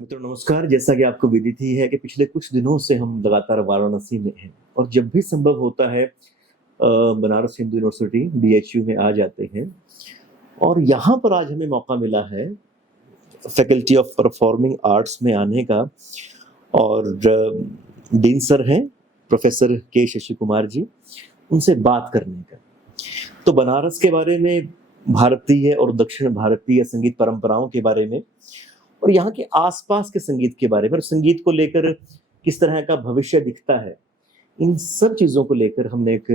मित्रों नमस्कार। जैसा कि आपको विदित ही है कि पिछले कुछ दिनों से हम लगातार वाराणसी में हैं और जब भी संभव होता है बनारस हिंदू यूनिवर्सिटी बीएचयू में आ जाते हैं। और यहाँ पर आज हमें मौका मिला है फैकल्टी ऑफ परफॉर्मिंग आर्ट्स में आने का। और डीन सर हैं प्रोफेसर के शशि कुमार जी, उनसे बात करने का। तो बनारस के बारे में, भारतीय और दक्षिण भारतीय संगीत परंपराओं के बारे में और यहाँ के आसपास के संगीत के बारे में और संगीत को लेकर किस तरह का भविष्य दिखता है, इन सब चीजों को लेकर हमने एक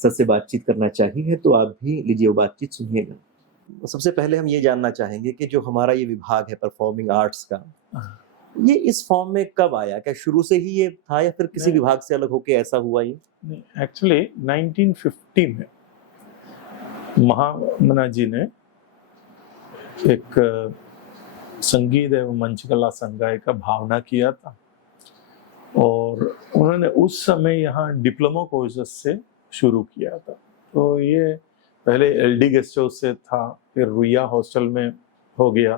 सर से बातचीत करना चाहिए है। तो आप भी लीजिए वो बातचीत सुनिएगा। सबसे पहले हम ये जानना चाहेंगे कि जो हमारा ये विभाग है परफॉर्मिंग आर्ट्स का, ये इस फॉर्म में कब आया? क्या शुरू से ही ये था या फिर किसी विभाग से अलग होके ऐसा हुआ? ये एक्चुअली 1950 में महामना जी ने एक संगीत एवं मंच कला संकाय का भावना किया था और उन्होंने उस समय यहाँ डिप्लोमा कोर्सेस से शुरू किया था। तो ये पहले एलडी गेस्ट हाउस से था, फिर रुइया हॉस्टल में हो गया,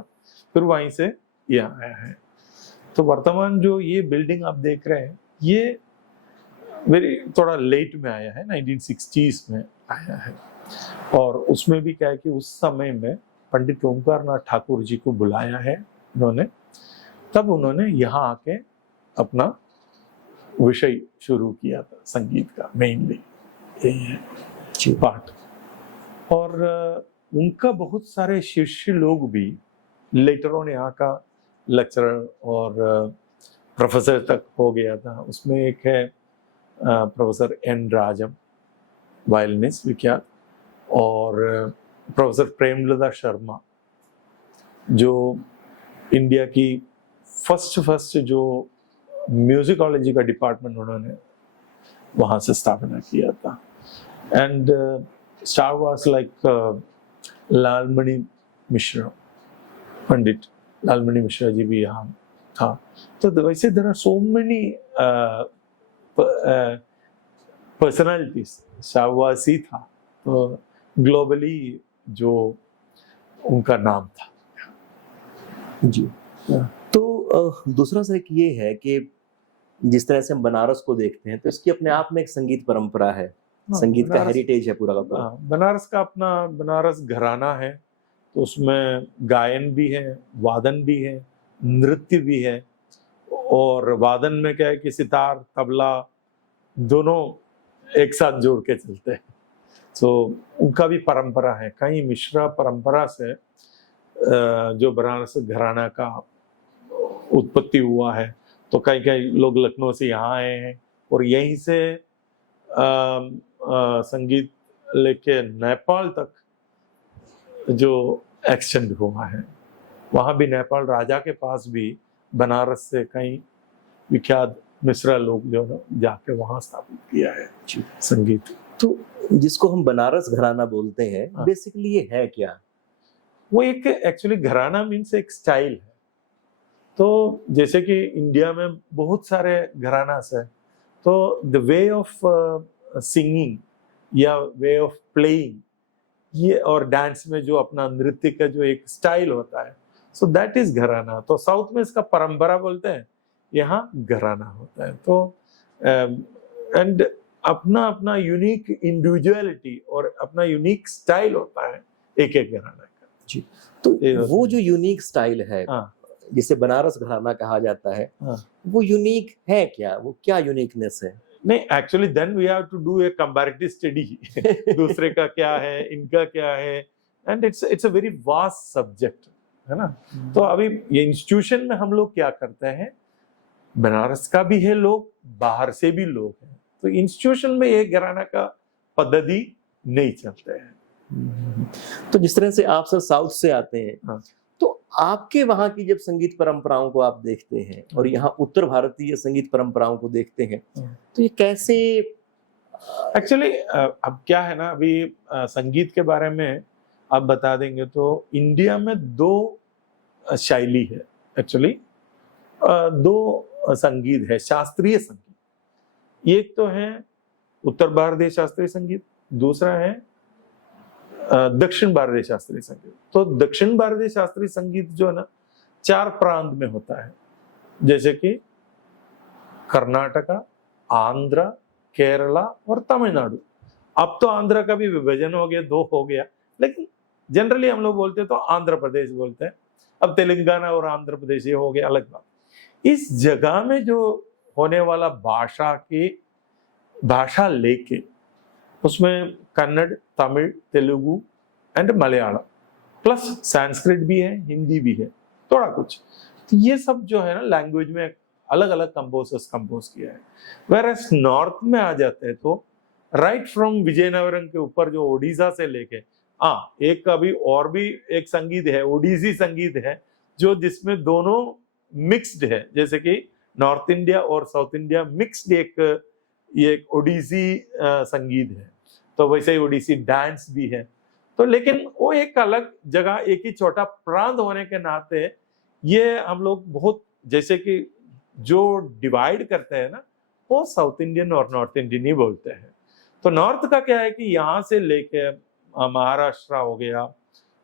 फिर वहीं से यहाँ आया है। तो वर्तमान जो ये बिल्डिंग आप देख रहे हैं, ये मेरी थोड़ा लेट में आया है, 1960s में आया है। और उसमें भी क्या है कि उस समय में पंडित ओमकार नाथ ठाकुर जी को बुलाया है उन्होंने, तब उन्होंने यहाँ आके अपना विषय शुरू किया था संगीत का, मेनली यही है पार्ट। और उनका बहुत सारे शिष्य लोग भी लेटर ऑन यहाँ का लेक्चरर और प्रोफेसर तक हो गया था। उसमें एक है प्रोफेसर एन राजम, वायलिनिस्ट विख्यात, और प्रोफेसर प्रेमलता शर्मा जो इंडिया की फर्स्ट जो म्यूजिकोलॉजी का डिपार्टमेंट उन्होंने वहाँ से स्थापना किया था। And star was like Lalmani Mishra, Pandit Lalmani Mishra ji भी यहाँ था। तो वैसे there are so many personalities. शाहवासी था तो ग्लोबली जो उनका नाम था जी। तो दूसरा सर एक ये है कि जिस तरह से हम बनारस को देखते हैं तो इसकी अपने आप में एक संगीत परंपरा है, संगीत का हेरिटेज है पूरा का पूरा। बनारस का अपना बनारस घराना है, तो उसमें गायन भी है, वादन भी है, नृत्य भी है। और वादन में क्या है कि सितार तबला दोनों एक साथ जोड़ के चलते हैं। तो उनका भी परंपरा है। कहीं मिश्रा परंपरा से जो बनारस घराना का उत्पत्ति हुआ है, तो कई कई लोग लखनऊ से यहाँ आए हैं और यहीं से संगीत लेके नेपाल तक जो एक्सटेंड हुआ है। वहाँ भी नेपाल राजा के पास भी बनारस से कई विख्यात मिश्रा लोग जो जाके वहाँ स्थापित किया है संगीत। तो जिसको हम बनारस घराना बोलते हैं, बेसिकली ये है क्या? वो एक एक्चुअली घराना मीन्स एक स्टाइल है। तो जैसे कि इंडिया में बहुत सारे घरानास है, तो द वे ऑफ सिंगिंग या वे ऑफ प्लेइंग ये, और डांस में जो अपना नृत्य का जो एक स्टाइल होता है, सो दैट इज घराना। तो साउथ में इसका परंपरा बोलते हैं, यहाँ घराना होता है। तो एंड अपना अपना यूनिक इंडिविजुअलिटी और अपना यूनिक स्टाइल होता है एक एक घराना का। जी। तो वो जो यूनिक स्टाइल है, जिसे बनारस घराना कहा जाता है, वो यूनिक है क्या? वो क्या यूनिकनेस है? नहीं, actually then we have to do a comparative study दूसरे का क्या है, इनका क्या है, and it's a very vast subject, है ना। तो अभी ये इंस्टीट्यूशन में हम लोग क्या करते हैं, बनारस का भी है लोग, बाहर से भी लोग हैं, तो इंस्टीट्यूशन में ये घराना का पद्धति नहीं चलते हैं। तो जिस तरह से आप सर साउथ से आते हैं, तो आपके वहाँ की जब संगीत परंपराओं को आप देखते हैं और यहाँ उत्तर भारतीय संगीत परंपराओं को देखते हैं, तो ये कैसे? एक्चुअली अब क्या है ना, अभी संगीत के बारे में आप बता देंगे तो इंडिया में दो शैली है एक्चुअली, दो संगीत है, शास्त्रीय संगीत। एक तो है उत्तर भारतीय शास्त्रीय संगीत, दूसरा है दक्षिण भारतीय शास्त्रीय संगीत। तो दक्षिण भारतीय शास्त्रीय संगीत जो है ना, 4 प्रांत में होता है, जैसे कि कर्नाटका, आंध्र, केरला और तमिलनाडु। अब तो आंध्र का भी विभाजन हो गया, 2 हो गया, लेकिन जनरली हम लोग बोलते तो आंध्र प्रदेश बोलते हैं। अब तेलंगाना और आंध्र प्रदेश ये हो गया, अलग बात। इस जगह में जो होने वाला भाषा लेके उसमें कन्नड़, तमिल, तेलुगु एंड मलयालम प्लस संस्कृत भी है, हिंदी भी है, थोड़ा कुछ। तो ये सब जो है ना लैंग्वेज में अलग अलग कंपोजर्स कंपोज किया है। वेरएस नॉर्थ में आ जाते हैं तो राइट फ्रॉम विजयनगरम के ऊपर जो ओडिशा से लेके एक अभी और भी एक संगीत है, ओडिसी संगीत है, जो जिसमें दोनों मिक्स्ड है, जैसे कि नॉर्थ इंडिया और साउथ इंडिया मिक्स्ड एक ओडिसी संगीत है। तो वैसे ही ओडिसी डांस भी है। तो लेकिन वो एक अलग जगह, एक ही छोटा प्रांत होने के नाते ये हम लोग बहुत, जैसे कि जो डिवाइड करते हैं ना, वो साउथ इंडियन और नॉर्थ इंडियन ही बोलते हैं। तो नॉर्थ का क्या है कि यहाँ से लेके महाराष्ट्र हो गया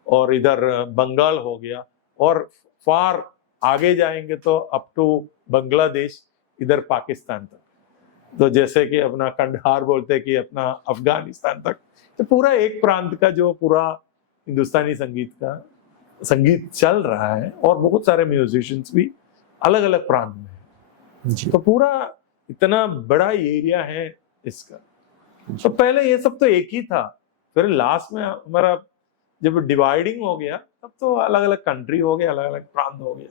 और इधर बंगाल हो गया और फार आगे जाएंगे तो अप टू बांग्लादेश, इधर पाकिस्तान तक। तो जैसे कि अपना कंधार बोलते हैं कि अपना अफगानिस्तान तक, तो पूरा एक प्रांत का जो पूरा हिंदुस्तानी संगीत चल रहा है और बहुत सारे म्यूजिशियंस भी अलग अलग प्रांत में हैं। तो पूरा इतना बड़ा एरिया है इसका। तो पहले ये सब तो एक ही था, फिर लास्ट में हमारा जब डिवाइडिंग हो गया तब तो अलग अलग कंट्री हो गया, अलग अलग प्रांत हो गया।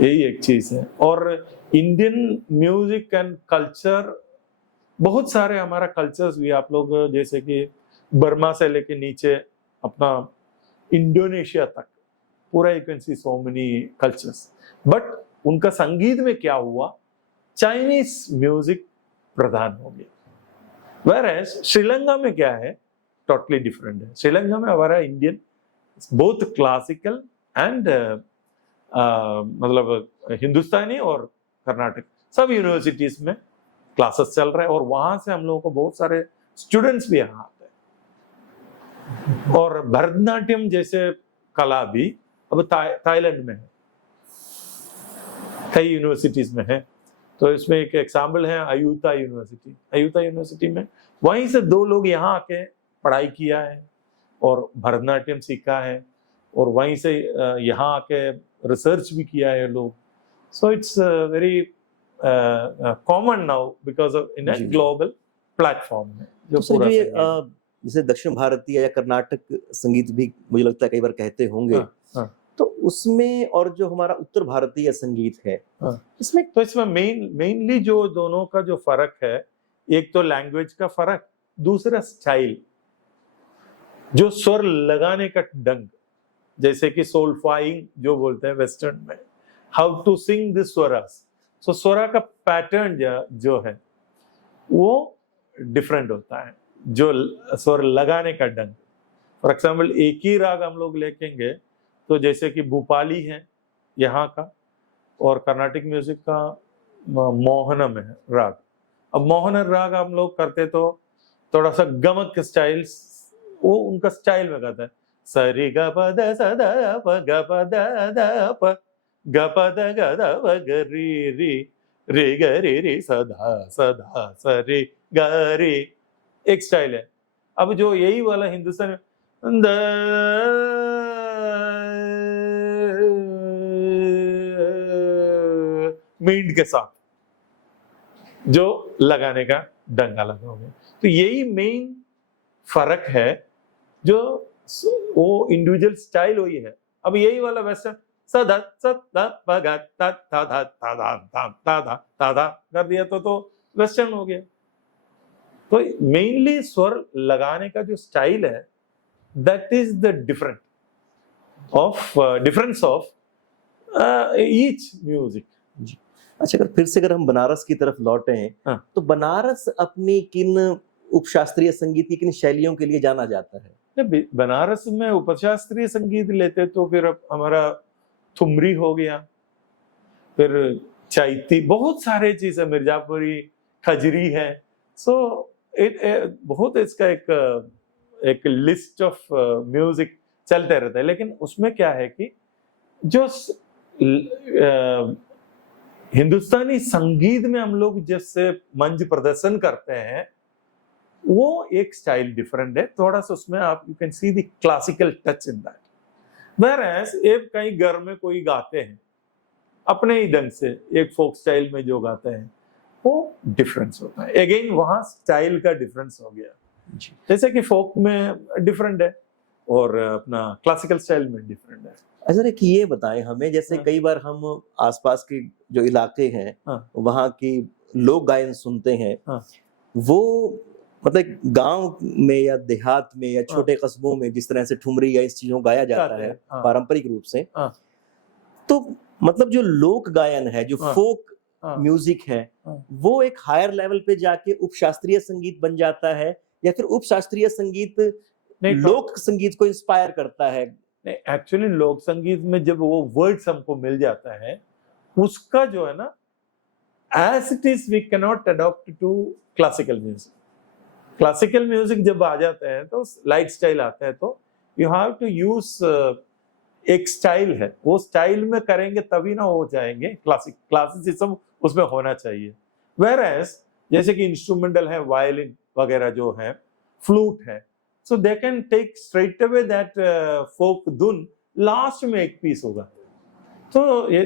यही एक चीज है। और इंडियन म्यूजिक एंड कल्चर, बहुत सारे हमारा कल्चर्स भी, आप लोग जैसे कि बर्मा से लेके नीचे अपना इंडोनेशिया तक पूरा you can see so many cultures, but उनका संगीत में क्या हुआ, चाइनीज म्यूजिक प्रधान हो गया। वेरएज श्रीलंका में क्या है, टोटली डिफरेंट है। श्रीलंका में हमारा इंडियन बोथ क्लासिकल एंड मतलब हिंदुस्तानी और कर्नाटक सब यूनिवर्सिटीज में क्लासेस चल रहे हैं और वहां से हम लोगों को बहुत सारे स्टूडेंट्स भी यहाँ आते हैं। और भरतनाट्यम जैसे कला भी अब थाईलैंड में है, कई यूनिवर्सिटीज में है। तो इसमें एक एग्जाम्पल है अयूता यूनिवर्सिटी। अयूता यूनिवर्सिटी में वहीं से 2 लोग यहाँ आके पढ़ाई किया है और भरतनाट्यम सीखा है और वहीं से यहाँ आके रिसर्च भी किया है लोग। So it's very common now because of in global platform में जो तो पूरा ये जैसे दक्षिण भारतीय या कर्नाटक संगीत भी मुझे लगता है कई बार कहते होंगे। हाँ। तो उसमें और जो हमारा उत्तर भारतीय संगीत है, इसमें तो इसमें मेनली जो दोनों का जो फर्क है, एक तो लैंग्वेज का फर्क, दूसरा स्टाइल, जो स्वर लगाने का ढंग, जैसे कि सोल्फाइंग जो बोलते हैं वेस्टर्न में, हाउ टू सिंग दिस स्वरास। सो स्वरा का पैटर्न जो है वो डिफरेंट होता है, जो स्वर लगाने का ढंग। फॉर एग्जाम्पल एक ही राग हम लोग लेंगे तो जैसे कि भूपाली है यहाँ का और कर्नाटिक म्यूजिक का मोहनम है राग। अब मोहन राग हम लोग करते तो थोड़ा सा गमक स्टाइल, वो उनका स्टाइल में गाता है, सरी ग प द स द प ग प द द प ग प द ग द व ग री री रे ग रे रे सदा सदा सरे ग रे, एक स्टाइल है। अब जो यही वाला हिंदुस्तान में द मींड के साथ जो लगाने का ढंग अलग हो गया। तो यही मेन फर्क है, जो वो इंडिविजुअल स्टाइल वही है। अब यही वाला वेस्टर्न सदा सदा पगा ता ता ता ता ता ता ता ता ता कर दिया तो वेस्टर्न हो गया। तो मेनली स्वर लगाने का जो स्टाइल है, that is the difference of each music. अच्छा, अगर हम बनारस की तरफ लौटें, तो बनारस अपनी किन उपशास्त्रीय संगीत की किन शैलियों के लिए जाना जाता है? बनारस में उपशास्त्रीय संगीत लेते तो फिर हमारा ठुमरी हो गया, फिर चैती, बहुत सारे चीज है, मिर्जापुरी, खजरी है। सो बहुत इसका एक लिस्ट ऑफ म्यूजिक चलते रहता है। लेकिन उसमें क्या है कि जो हिंदुस्तानी संगीत में हम लोग जैसे मंच प्रदर्शन करते हैं वो एक स्टाइल डिफरेंट है, थोड़ा सा उसमें आप you can see the classical touch in that. Whereas एक कहीं घर में कोई गाते हैं अपने ही ढंग से, एक फोक स्टाइल में जो गाते हैं वो डिफरेंस होता है। अगेन वहां स्टाइल का डिफरेंस हो गया, जैसे कि फोक में डिफरेंट है और अपना क्लासिकल स्टाइल में डिफरेंट है। अच्छा एक ये बताएं हमें, जैसे कई बार हम आसपास के जो इलाके हैं वहाँ की लोक गायन सुनते हैं, वो मतलब गांव में या देहात में या छोटे कस्बों में जिस तरह से ठुमरी या इस चीजों को गाया जाता है पारंपरिक रूप से, तो मतलब जो लोक गायन है, जो फोक म्यूजिक है, वो एक हायर लेवल पे जाके उपशास्त्रीय संगीत बन जाता है या फिर उपशास्त्रीय संगीत लोक संगीत को इंस्पायर करता है? नहीं, एक्चुअली लोक संगीत में जब वो वर्ड्स हमको मिल जाता है उसका जो है ना as it is we can not adopt to classical music. Classical music जब आ जाता है तो लाइट स्टाइल आता है, तो यू हैव टू यूज एक स्टाइल है, वो स्टाइल में करेंगे तभी ना हो जाएंगे क्लासिसिज्म उसमें होना चाहिए। वेयरएज जैसे कि इंस्ट्रूमेंटल है, वायलिन वगैरह जो है, फ्लूट है, so they can take straight away that folk धुन लास्ट में एक पीस होगा, so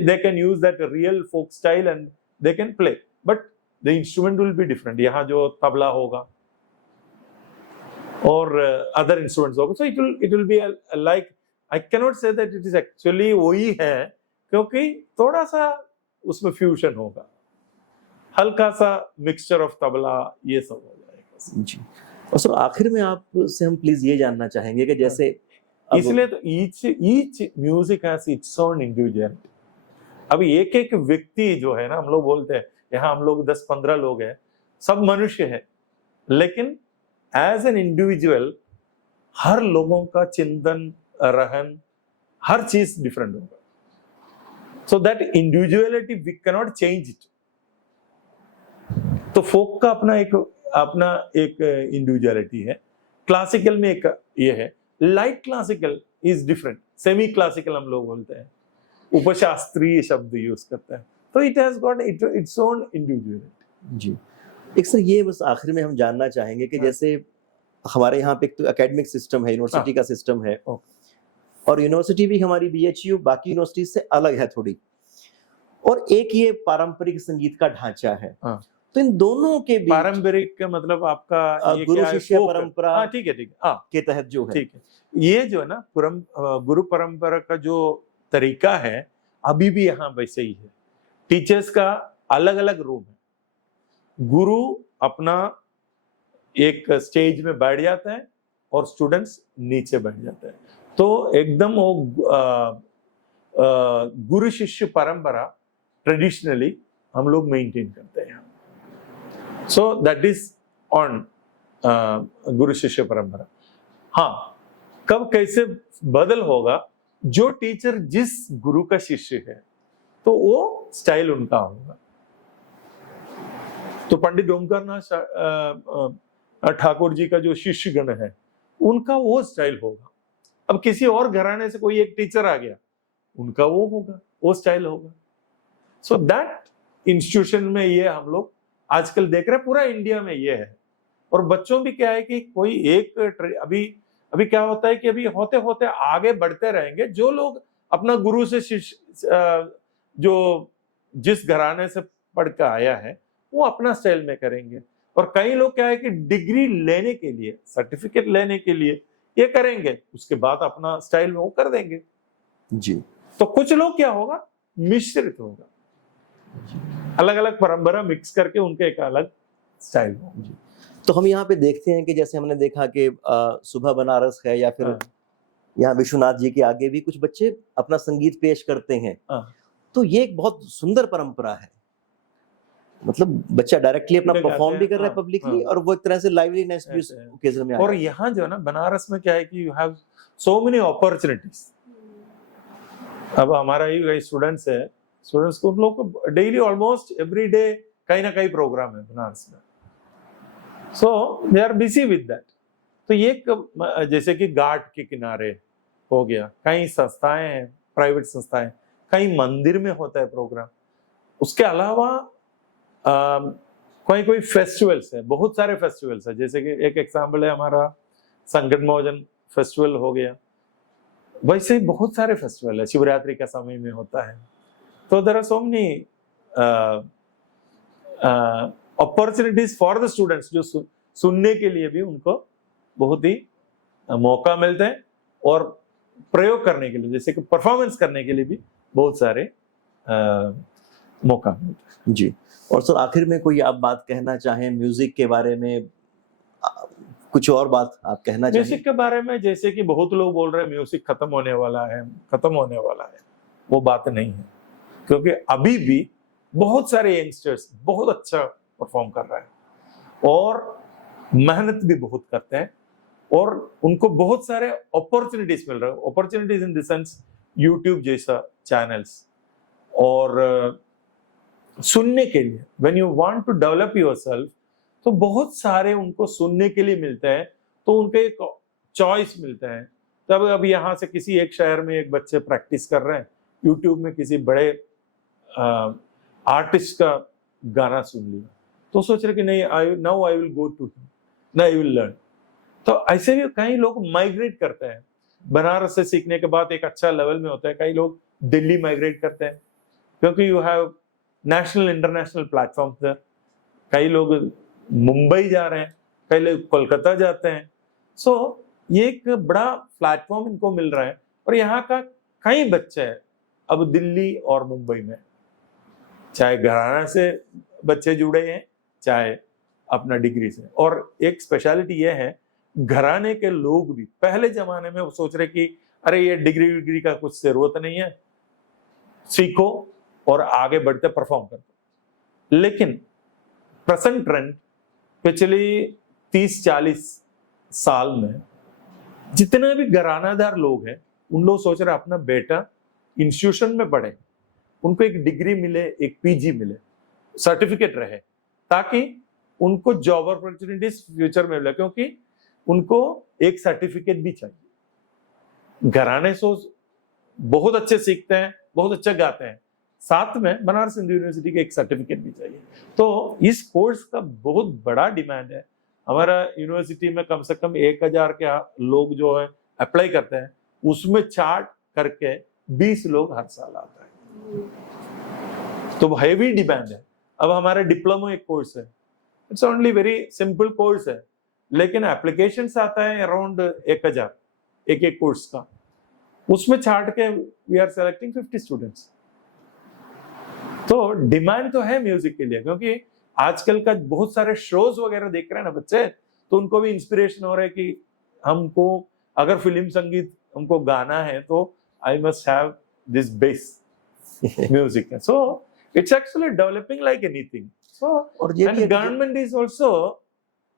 they can use that real folk style and they can play, but the instrument will be different। यहाँ जो तबला होगा और other instruments होगा, so it will be like I cannot say that it is actually वही है, क्योंकि थोड़ा सा उसमें फ्यूजन होगा, हल्का सा मिक्सचर ऑफ तबला ये सब हो जाएगा जी। और सर आखिर में आपसे हम प्लीज ये जानना चाहेंगे कि जैसे इसलिए तो each music has its own individuality. अभी एक एक व्यक्ति जो है ना, हम लोग बोलते हैं यहाँ हम लोग 10-15 लोग हैं, सब मनुष्य है, लेकिन एज एन इंडिविजुअल हर लोगों का चिंतन, रहन, हर चीज डिफरेंट होगा, so that individuality we can not change it. तो फोक का अपना एक इंडिविजुअलिटी है, क्लासिकल में एक ये है, light classical is different, semi classical हम लोग बोलते हैं, उपशास्त्रीय शब्द यूज करते हैं, तो it has got its own individuality. जी एक सर ये बस आखिर में हम जानना चाहेंगे कि जैसे हमारे यहाँ पे एक तो एकेडमिक सिस्टम है, यूनिवर्सिटी का सिस्टम है, और यूनिवर्सिटी भी हमारी बीएचयू बाकी यूनिवर्सिटी से अलग है थोड़ी, और एक ये पारंपरिक संगीत का ढांचा है, तो इन दोनों के बीच पारंपरिक का मतलब आपका गुरु शिष्य परंपरा ठीक है के तहत जो है, ठीक है, ये जो है ना गुरु परंपरा का जो तरीका है अभी भी यहाँ वैसे ही है। टीचर्स का अलग अलग रूम है, गुरु अपना एक स्टेज में बैठ जाता है और स्टूडेंट्स नीचे बैठ जाते हैं, तो एकदम वो गुरु शिष्य परंपरा ट्रेडिशनली हम लोग मेंटेन करते हैं। So that is on गुरु शिष्य परंपरा। हाँ, कब कैसे बदल होगा, जो टीचर जिस गुरु का शिष्य है तो वो स्टाइल उनका होगा। तो पंडित ओमकारनाथ ठाकुर जी का जो शिष्य गण है उनका वो स्टाइल होगा। अब किसी और घराने से कोई एक टीचर आ गया, उनका वो होगा, वो स्टाइल होगा। सो दैट इंस्टीट्यूशन में ये हम लोग आजकल देख रहे हैं, पूरा इंडिया में ये है। और बच्चों भी क्या है कि कोई एक अभी क्या होता है कि अभी होते होते आगे बढ़ते रहेंगे, जो लोग अपना गुरु से शिष्य जो जिस घराने से पढ़ के आया है वो अपना स्टाइल में करेंगे, और कई लोग क्या है कि डिग्री लेने के लिए, सर्टिफिकेट लेने के लिए ये करेंगे, उसके बाद अपना स्टाइल में वो कर देंगे जी। तो कुछ लोग क्या होगा, मिश्रित होगा, अलग अलग परंपरा मिक्स करके उनके एक अलग स्टाइल होगा। तो हम यहाँ पे देखते हैं कि जैसे हमने देखा कि सुबह बनारस है या फिर यहाँ विश्वनाथ जी के आगे भी कुछ बच्चे अपना संगीत पेश करते हैं, तो ये एक बहुत सुंदर परंपरा है। मतलब बच्चा डायरेक्टली अपना परफॉर्म भी कर रहा है पब्लिकली, और वो एक तरह से लाइवलीनेस भी उस ओकेजन में। और यहाँ जो है ना बनारस में क्या है कि you have so many opportunities. अब हमारा ही स्टूडेंट्स है, स्टूडेंट्स को उन लोग को डेली ऑलमोस्ट एवरी डे कहीं ना कहीं प्रोग्राम है बनारस में, so they are busy with that. तो ये जैसे कि घाट के किनारे हो गया, कई संस्थाएं हैं, प्राइवेट संस्थाएं, कहीं मंदिर में होता है प्रोग्राम। उसके अलावा कोई कोई फेस्टिवल्स है, बहुत सारे फेस्टिवल्स है, जैसे कि एक एग्जाम्पल है हमारा संकट मोचन फेस्टिवल हो गया, वैसे ही बहुत सारे फेस्टिवल है, शिवरात्रि का समय में होता है। तो there are so many opportunities for the students, जो सुनने के लिए भी उनको बहुत ही मौका मिलते हैं, और प्रयोग करने के लिए, जैसे कि परफॉर्मेंस करने के लिए भी बहुत सारे मौका मिलते हैं। जी। और सर आखिर में कोई आप बात कहना चाहें म्यूजिक के बारे में, कुछ और बात आप कहना चाहें? म्यूजिक के बारे में, जैसे कि बहुत लोग बोल रहे हैं म्यूजिक खत्म होने वाला है, खत्म होने वाला है, वो बात नहीं है, क्योंकि अभी भी बहुत सारे यंगस्टर्स बहुत अच्छा परफॉर्म कर रहे हैं और मेहनत भी बहुत करते हैं, और उनको बहुत सारे अपॉर्चुनिटीज मिल रहे हैं। Opportunities in the sense YouTube जैसा चैनल्स, और सुनने के लिए when you want to develop yourself, तो बहुत सारे उनको सुनने के लिए मिलते हैं, तो उनके एक चॉइस मिलता है। तब अब यहाँ से किसी एक शहर में एक बच्चे प्रैक्टिस कर रहे हैं, यूट्यूब में किसी बड़े आर्टिस्ट का गाना सुन लिया, तो सोच रहे कि नहीं, now I will go to him, now I will learn. तो ऐसे भी कई लोग माइग्रेट करते हैं, बनारस से सीखने के बाद एक अच्छा लेवल में होता है, कई लोग दिल्ली माइग्रेट करते हैं, क्योंकि you have national international platform पर। कई लोग मुंबई जा रहे हैं, कई लोग कोलकाता जाते हैं। सो ये एक बड़ा प्लेटफॉर्म इनको मिल रहा है, और यहाँ का कई बच्चे हैं अब दिल्ली और मुंबई में, चाहे घराना से बच्चे जुड़े हैं, चाहे अपना डिग्री से। और एक स्पेशलिटी ये है, घराने के लोग भी पहले जमाने में वो सोच रहे कि अरे ये डिग्री का कुछ जरूरत नहीं है, सीखो और आगे बढ़ते परफॉर्म करते। लेकिन प्रेजेंट ट्रेंड पिछली 30-40 साल में जितने भी घरानादार लोग हैं, उन लोग सोच रहे अपना बेटा इंस्टीट्यूशन में पढ़े, उनको एक डिग्री मिले, एक पीजी मिले, सर्टिफिकेट रहे, ताकि उनको जॉब अपॉर्चुनिटीज फ्यूचर में मिले, क्योंकि उनको एक सर्टिफिकेट भी चाहिए। घराने सोच बहुत अच्छे सीखते हैं, बहुत अच्छा गाते हैं, साथ में बनारस हिंदू यूनिवर्सिटी के एक सर्टिफिकेट भी चाहिए। तो इस कोर्स का बहुत बड़ा डिमांड है। हमारा यूनिवर्सिटी में कम से कम 1000 के लोग जो है अप्लाई करते हैं, उसमें चार्ट करके 20 लोग हर साल आता है, तो हैवी डिमांड है। अब हमारा डिप्लोमा एक कोर्स है, it's only very simple course है, लेकिन एप्लीकेशंस आता है अराउंड 1000 एक कोर्स का, उसमें छाट के वी आर सेलेक्टिंग 50 स्टूडेंट्स। तो डिमांड तो है म्यूजिक के लिए, क्योंकि आजकल का बहुत सारे शोज वगैरह देख रहे हैं ना बच्चे, तो उनको भी इंस्पिरेशन हो रहा है कि हमको अगर फिल्म संगीत हमको गाना है तो I must have this base music. So it's actually developing like anything. So और ये government is also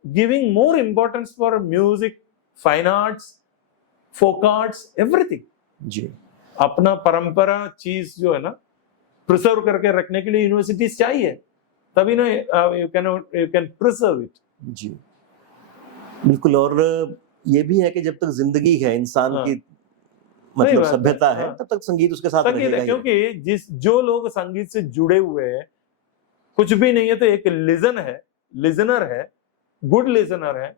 giving more importance for music, fine arts, folk arts, everything. जी, अपना परंपरा चीज जो है ना प्रिजर्व करके रखने के लिए यूनिवर्सिटीज चाहिए, तभी ना यू कैन प्रिजर्व इट। जी बिल्कुल। और ये भी है कि जब तक जिंदगी है, इंसान की मतलब सभ्यता है, तब तक संगीत उसके साथ रहेगा ही। क्योंकि जो लोग संगीत से जुड़े हुए हैं, कुछ भी नहीं है तो एक लिजनर है, गुड लिजनर है,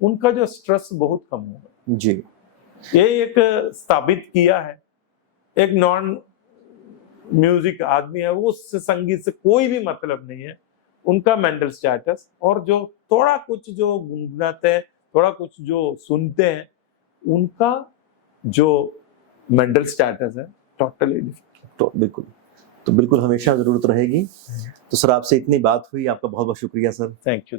उनका जो स्ट्रेस बहुत कम होगा। जी, ये एक स्थापित किया है। एक नॉन म्यूजिक आदमी है, वो संगीत से कोई भी मतलब नहीं है, उनका मेंटल स्टेटस, और जो थोड़ा कुछ जो गुनगुनाते हैं, थोड़ा कुछ जो सुनते हैं, उनका जो मेंटल स्टेटस है टोटली डिफरेंट। तो बिल्कुल हमेशा जरूरत रहेगी। तो सर आपसे इतनी बात हुई, आपका बहुत बहुत शुक्रिया सर। Thank you.